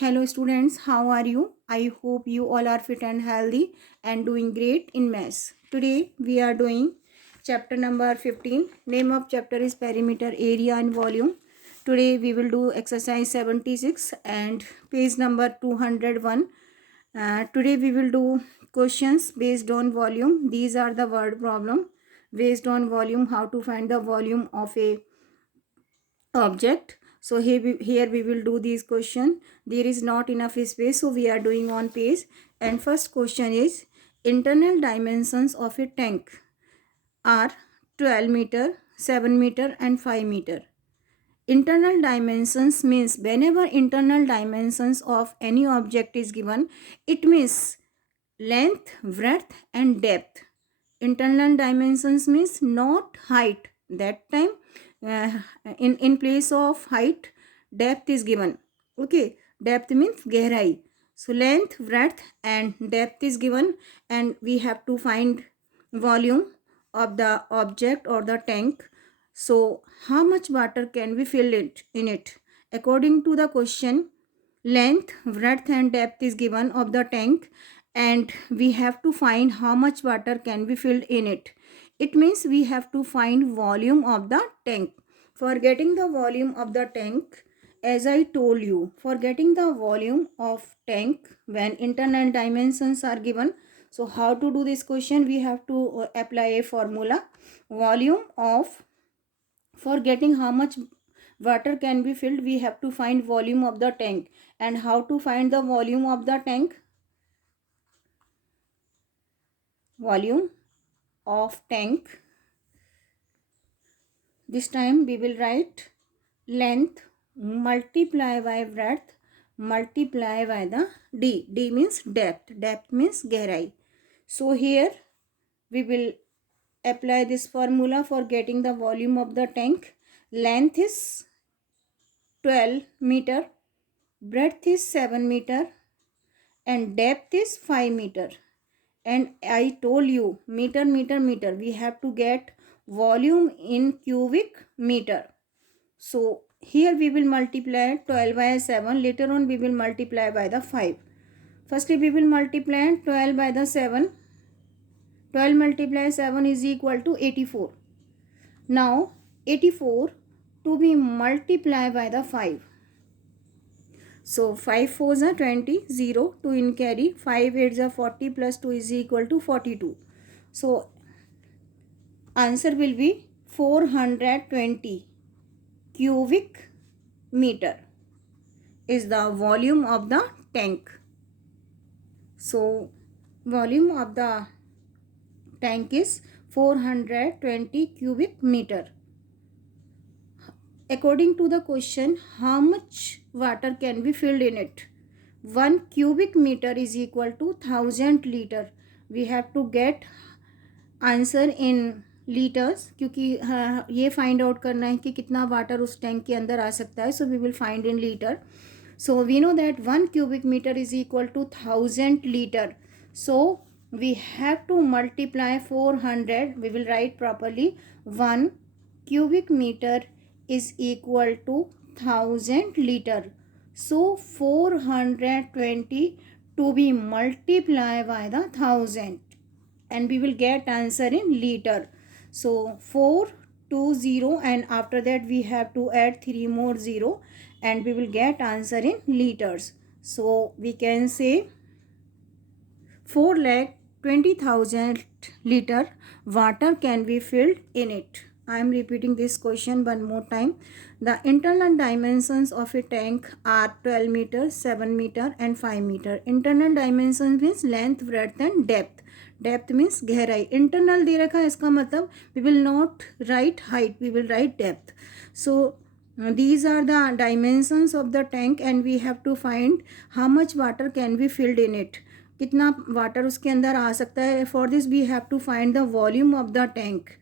Hello students, how are you? I hope you all are fit and healthy and doing great in maths. Today we are doing chapter number 15. Name of chapter is perimeter, area and volume. Today we will do exercise 76 and page number 201. Today we will do questions based on volume. These are the word problem. Based on volume, how to find the volume of a object. So here we will do this question. There is not enough space, so we are doing on page. And first question is, internal dimensions of a tank are 12 meter, 7 meter and 5 meter. Internal dimensions means whenever internal dimensions of any object is given, it means length, breadth and depth. Internal dimensions means not height. That time uh, in place of height, depth is given. Okay, depth means gehrai. So length, breadth and depth is given, and we have to find volume of the object or the tank. So how much water can we fill it in it? According to the question, length, breadth and depth is given of the tank, and we have to find how much water can be filled in it. It means we have to find volume of the tank. For getting the volume of the tank, as I told you, for getting the volume of tank when internal dimensions are given, so how to do this question? We have to apply a formula. Volume of, for getting how much water can be filled, we have to find volume of the tank. And how to find the volume of the tank? Volume of tank, this time we will write length multiply by breadth multiply by the d means depth, depth means gehrai. So here we will apply this formula for getting the volume of the tank. Length is 12 meter, breadth is 7 meter and depth is 5 meter. And I told you, meter, we have to get volume in cubic meter. So here we will multiply 12 by 7. Later on we will multiply by the 5. Firstly we will multiply 12 by the 7. 12 multiply 7 is equal to 84. Now 84 to be multiplied by the 5. So 5 4s are 20, 0, 2 in carry, 5 8s are 40 plus 2 is equal to 42. So answer will be 420 cubic meter is the volume of the tank. So volume of the tank is 420 cubic meter. According to the question, how much water can be filled in it? 1 cubic meter is equal to 1000 liter. We have to get answer in liters, क्योंकि ये find out करना है कि कितना water उस tank के अंदर आ सकता है. So we will find in litre. So we know that 1 cubic meter is equal to 1000 liter. So we have to multiply 400. We will write properly. 1 cubic meter is equal to 1000 liter. So 420 to be multiplied by the 1000 and we will get answer in liter. So 420 and after that we have to add 3 more 0 and we will get answer in liters. So we can say 4,20,000 liter water can be filled in it. I am repeating this question one more time. The internal dimensions of a tank are 12 meter, 7 meter and 5 meter. Internal dimensions means length, breadth and depth. Depth means गहराई. Internal दे रखा है, इसका मतलब we will not write height, we will write depth. So these are the dimensions of the tank and we have to find how much water can be filled in it. कितना water उसके अंदर आ सकता है. For this we have to find the volume of the tank.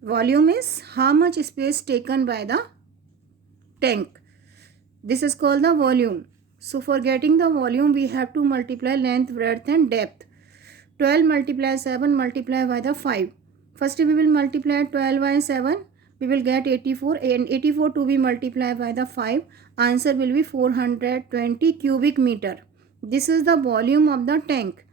Volume is how much space taken by the tank. This is called the volume. So for getting the volume we have to multiply length, breadth and depth. 12 multiply 7 multiply by the 5. First we will multiply 12 by 7. we will get 84, and 84 to be multiplied by the 5, answer will be 420 cubic meter. This is the volume of the tank,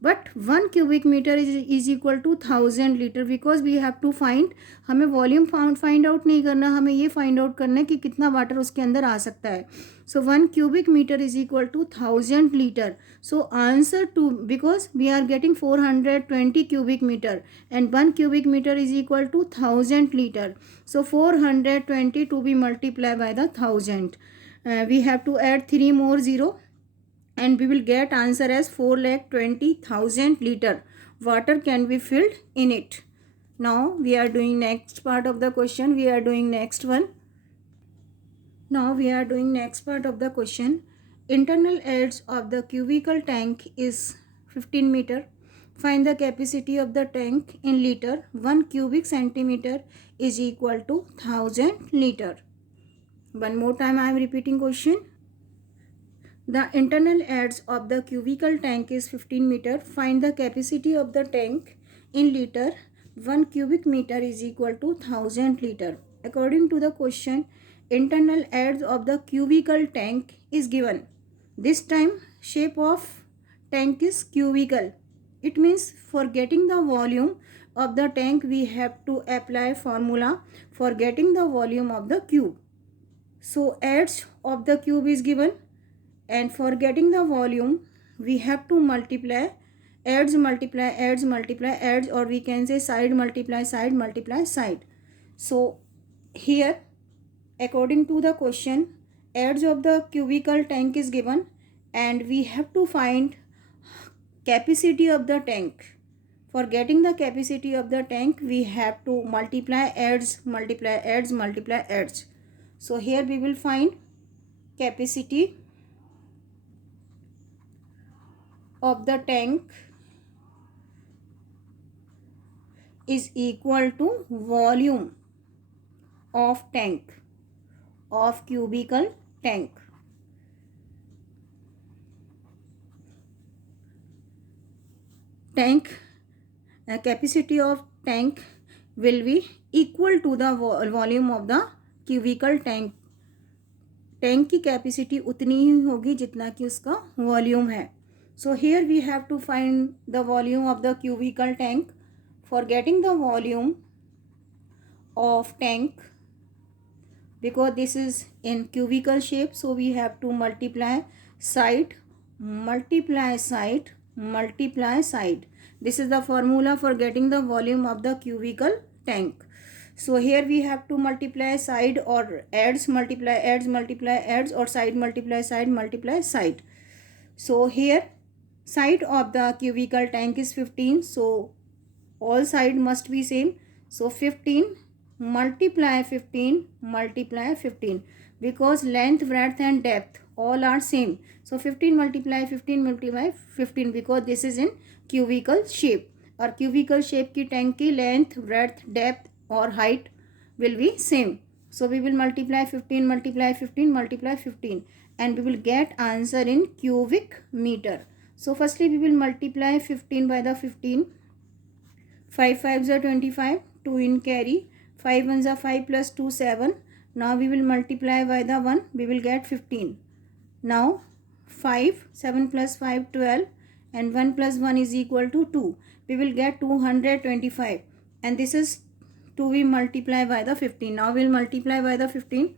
but 1 cubic meter is equal to 1000 liter, because we have to find, हमें volume find out नहीं करना, हमें ये find out करना है कि कितना water उसके अंदर आ सकता है. सो 1 cubic meter is equal to 1000 liter. So answer to, because we are getting 420 cubic meter and 1 cubic meter is equal to 1000 liter. So 420 to be multiplied by the 1000. We have to add 3 more 0, and we will get answer as 4,20,000 liter water can be filled in it. Now we are doing next part of the question. We are doing next one. Now we are doing next part of the question. Internal edge of the cubical tank is 15 meter. Find the capacity of the tank in liter. 1 cubic centimeter is equal to 1000 liter. One more time I am repeating question. The internal edge of the cubical tank is 15 meter. Find the capacity of the tank in liter. 1 cubic meter is equal to 1000 liter. According to the question, internal edge of the cubical tank is given. This time shape of tank is cubical. It means for getting the volume of the tank we have to apply formula for getting the volume of the cube. So edge of the cube is given, and for getting the volume we have to multiply edge multiply edge multiply edge, or we can say side multiply side multiply side. So here, according to the question, edge of the cubical tank is given and we have to find capacity of the tank. For getting the capacity of the tank we have to multiply edge multiply edge multiply edge. So here we will find capacity of the tank is equal to volume of tank of cubical tank. Capacity of tank will be equal to the volume of the cubical tank. Tank की capacity उतनी ही होगी जितना कि उसका volume है. So here we have to find the volume of the cubical tank. For getting the volume of tank, because this is in cubical shape, so we have to multiply side multiply side multiply side. This is the formula for getting the volume of the cubical tank. So here we have to multiply side or edge multiply edge multiply edge, or side multiply side multiply side. So here side of the cubical tank is 15, so all side must be same. So 15 multiply 15 multiply 15, because length, breadth and depth all are same. So 15 multiply 15 multiply 15, because this is in cubical shape. और cubical shape की tank की length, breadth, depth और height will be same. So we will multiply 15 multiply 15 multiply 15 and we will get answer in cubic meter. So firstly we will multiply 15 by the 15. 5 5s are 25, 2 in carry, 5 1s are 5 plus 2 7. Now we will multiply by the 1, we will get 15. Now 5 7 plus 5 12 and 1 plus 1 is equal to 2. We will get 225, and this is to be multiplied by the 15. Now we will multiply by the 15.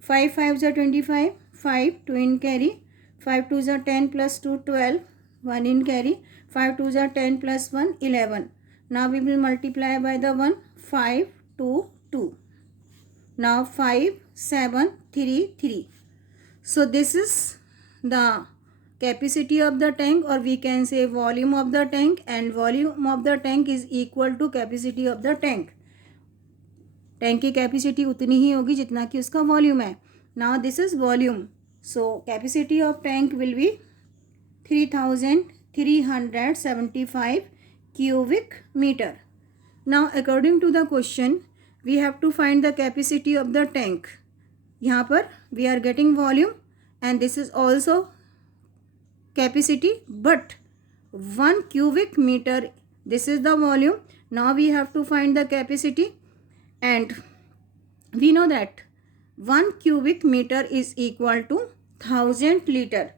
5 5s are 25, 5 2 in carry, 5 2s are 10 plus 2 12, 1 in carry, 5 2s are 10 plus 1 11. Now we will multiply by the 1, 5 2 2. Now 5 7 3 3. So this is the capacity of the tank, or we can say volume of the tank, and volume of the tank is equal to capacity of the tank. Tank की capacity उतनी ही होगी जितना कि उसका volume है. Now this is volume, so capacity of tank will be 3375 cubic meter. Now according to the question we have to find the capacity of the tank. यहाँ पर we are getting volume and this is also capacity, but 1 cubic meter, this is the volume. Now we have to find the capacity, and we know that 1 cubic meter is equal to 1000 liter.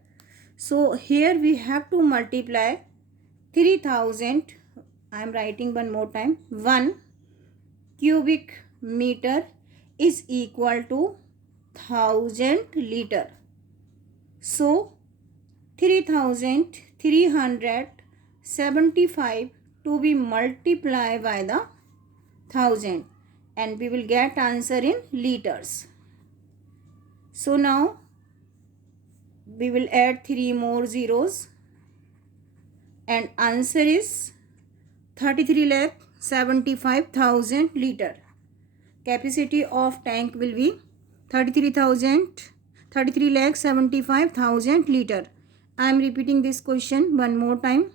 So here we have to multiply 3000. I am writing one more time. 1 cubic meter is equal to 1000 liter. So 3375 to be multiplied by the 1000, and we will get answer in liters. So now we will add 3 more zeros and answer is 33,75,000 liter. Capacity of tank will be 33,75,000 liter. I am repeating this question one more time.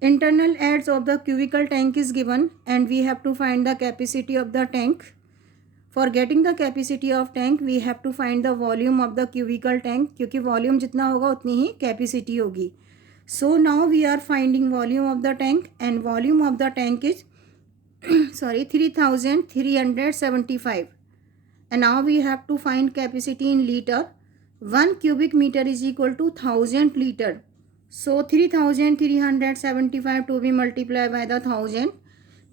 Internal adds of the cubical tank is given and we have to find the capacity of the tank. For getting the capacity of tank, we have to find the volume of the cubical tank, क्योंकि volume जितना होगा उतनी ही capacity होगी. So now we are finding volume of the tank, and volume of the tank is 3375, and now we have to find capacity in liter. 1 cubic meter is equal to 1000 liter. So 3375 to be multiplied by the 1000,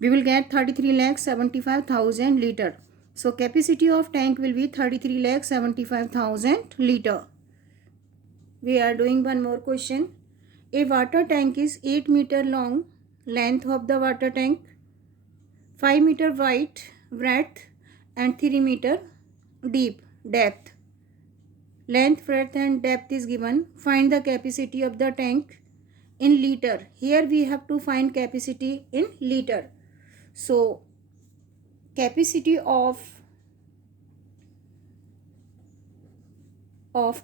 we will get 33,75,000 liter. So capacity of tank will be 33,75,000 liter. We are doing one more question. A water tank is 8 meter long, length of the water tank, 5 meter wide breadth and 3 meter deep depth. Length, breadth and depth is given. Find the capacity of the tank in liter. Here we have to find capacity in liter. So capacity of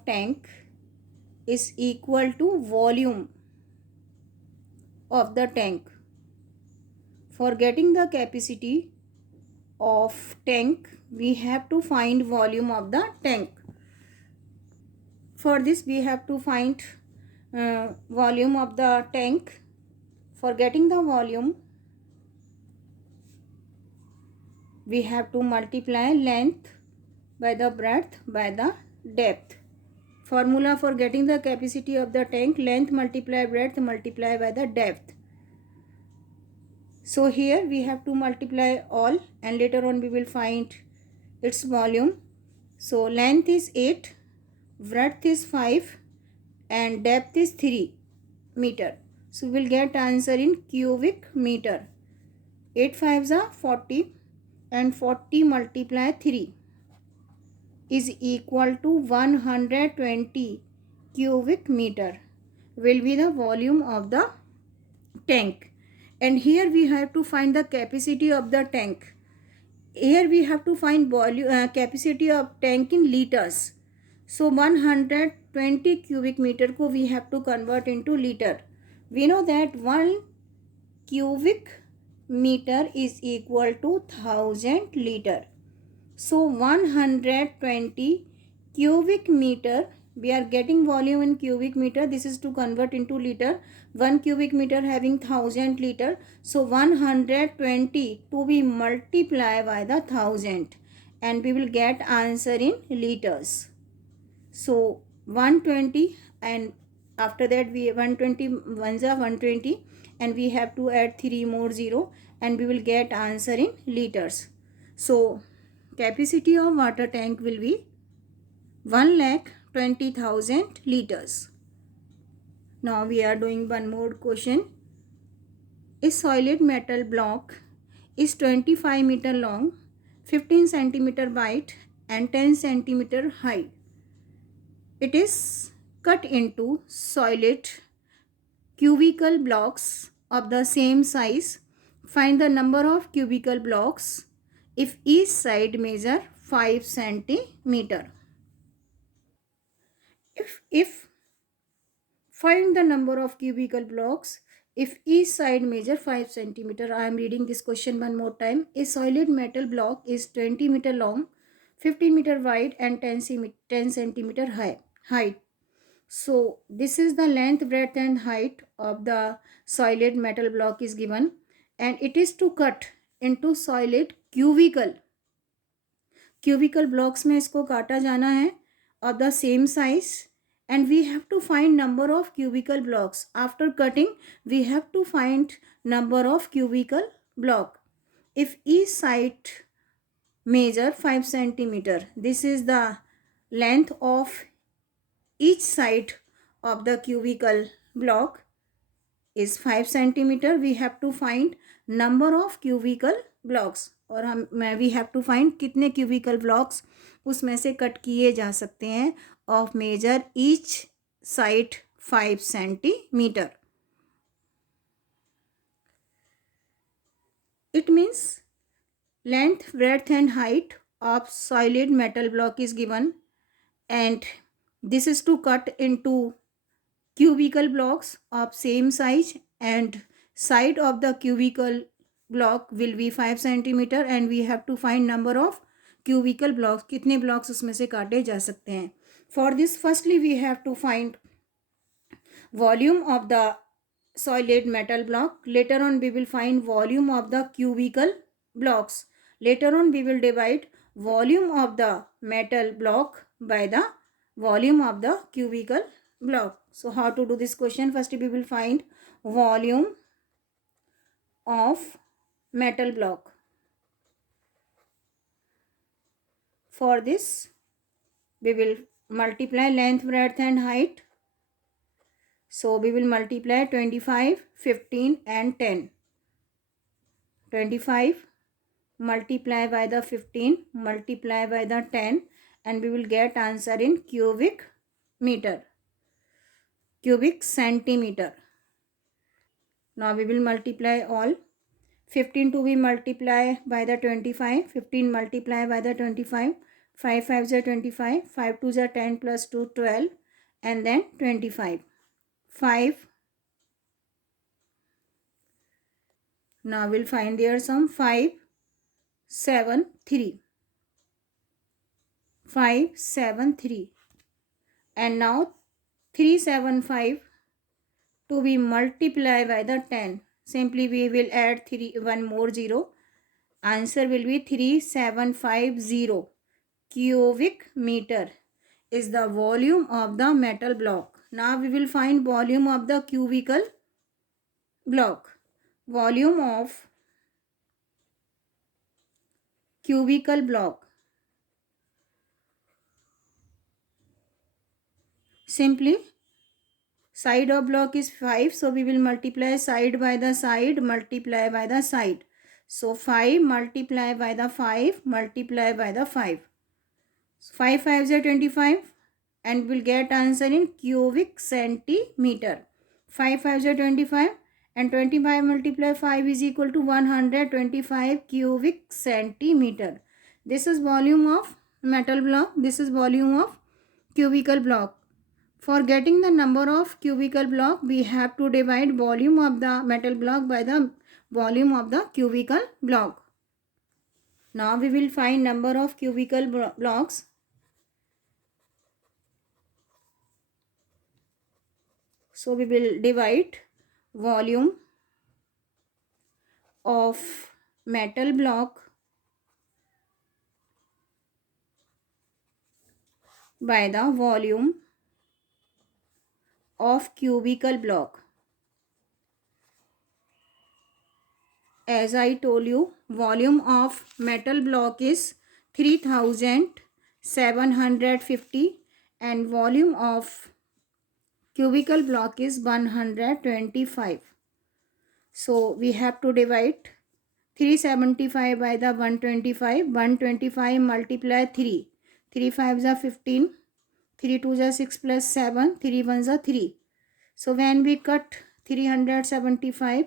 tank is equal to volume of the tank. For getting the capacity of tank, we have to find volume of the tank. For this we have to find volume of the tank. For getting the volume, we have to multiply length by the breadth by the depth. Formula for getting the capacity of the tank: length multiply breadth multiply by the depth. So here we have to multiply all and later on we will find its volume. So length is 8, breadth is 5 and depth is 3 meter. So we will get answer in cubic meter. 8 5s are 40 and 40 multiply 3 is equal to 120 cubic meter will be the volume of the tank. And here we have to find the capacity of the tank. Here we have to find volume capacity of tank in liters. So 120 cubic meter को we have to convert into liter. We know that 1 cubic meter is equal to 1000 liter. So 120 cubic meter, we are getting volume in cubic meter. This is to convert into liter. 1 cubic meter having 1000 liter. So 120 to be multiplied by the 1000 and we will get answer in liters. So 120 and after that we 120 ones are 120 and we have to add 3 more 0 and we will get answer in liters. So capacity of water tank will be 1,20,000 liters. Now we are doing one more question. A solid metal block is 25 meter long, 15 centimeter wide and 10 centimeter high. It is cut into solid cubical blocks of the same size. Find the number of cubical blocks if each side measure 5 centimeter. If find the number of cubical blocks if each side measure 5 centimeter. I am reading this question one more time. A solid metal block is 20 meter long, 15 meter wide and 10 centimeter height. So this is the length, breadth and height of the solid metal block is given and it is to cut into solid cubical cubical blocks में इसको काटा जाना है of the same size, and we have to find number of cubical blocks. After cutting, we have to find number of cubical block. If each side measure 5 centimeter, this is the length of each side of the cubical block is 5 centimeter. We have to find number of cubical blocks, और हम we have to find कितने cubical blocks उसमें से cut किए जा सकते हैं of measure each side 5 centimeter. It means length, breadth and height of solid metal block is given, and this is to cut into cubical blocks of same size, and side of the cubical block will be 5 centimeter, and we have to find number of cubical blocks, कितने blocks उसमें से काटे जा सकते हैं. For this, firstly we have to find volume of the solid metal block. Later on we will find volume of the cubical blocks. Later on we will divide volume of the metal block by the volume of the cubical block. So how to do this question? First we will find volume of metal block. For this we will multiply length, breadth and height. So we will multiply 25, 15 and 10. 25 multiply by the 15 multiply by the 10, and we will get answer in cubic meter, cubic centimeter. Now we will multiply all. 15 to be multiply by the 25, 15 multiply by the 25, 5 5 are 25, 5 2 are 10 plus 2 12, and then 25. 5. Now we'll find their sum. 5 7 3, 5 7 3, and now 375 to be multiplied by the 10. Simply we will add 1 more 0. Answer will be 3750 cubic meter is the volume of the metal block. Now we will find volume of the cubical block. Volume of cubical block. Simply side of block is 5, so we will multiply side by the side, multiply by the side. So 5 multiply by the 5 multiply by the 5. 5 5 are 25, and we'll get answer in cubic centimeter. 5 5 are 25, and 25 multiply 5 is equal to 125 cubic centimeter. This is volume of metal block. This is volume of cubical block. For getting the number of cubical block, we have to divide volume of the metal block by the volume of the cubical block. Now we will find number of cubical blocks. So we will divide volume of metal block by the volume of cubical block. As I told you, volume of metal block is 3750, and volume of cubical block is 125. So we have to divide 375 by the 125. 125 multiply 3. 3 5s are 15. 3 2s are 6 plus 7. 3 1s are 3. So when we cut 375,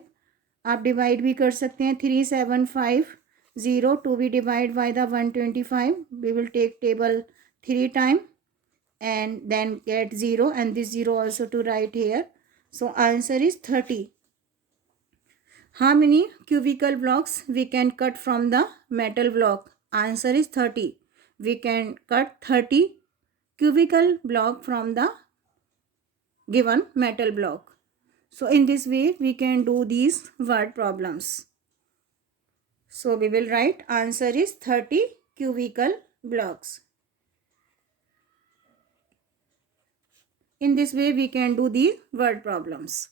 आप divide भी कर सकते हैं. 3750 to be divided by the 125. We will take table 3 times and then get 0, and this 0 also to write here. So answer is 30. How many cubical blocks we can cut from the metal block? Answer is 30. We can cut 30 cubical block from the given metal block. So in this way we can do these word problems. So we will write answer is 30 cubical blocks. In this way we can do the word problems.